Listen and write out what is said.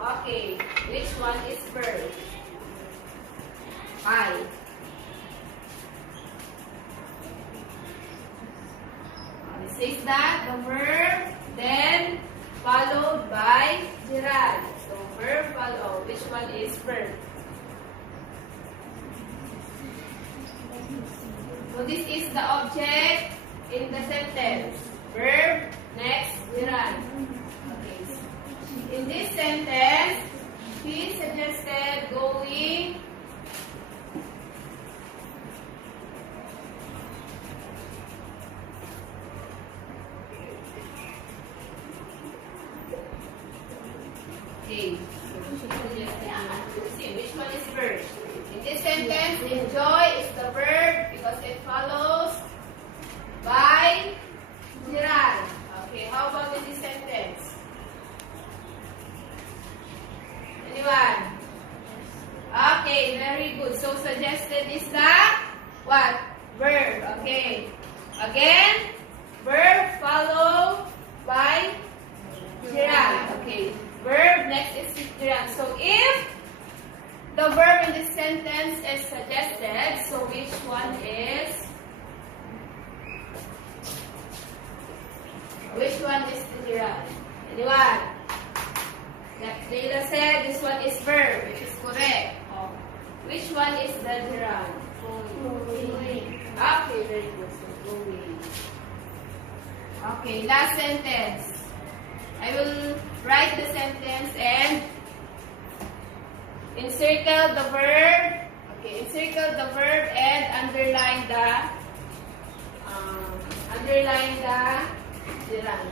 Okay. Which one is verb? I. It says that the verb then followed by Gerald. So verb follow. Which one is verb? So this is the object in the sentence. Verb, next, Gerald. Okay. In this sentence, he suggested going see which one is verb. In this sentence, enjoy is the verb because it follows by Gerald. Okay, how about in this sentence? Anyone? Okay, very good. So suggested is the what? Verb. Okay. Again, verb followed by Gerald. Okay. Verb next is Gerald. So if the verb in this sentence is suggested, so which one is? Which one is the Gerald? Anyone? Leila said this one is verb, which is correct. Oh. Which one is the Gerald? Going. Okay, very good. So going. Okay, last sentence. I will write the sentence and encircle the verb. Okay, encircle the verb and underline the Gerald.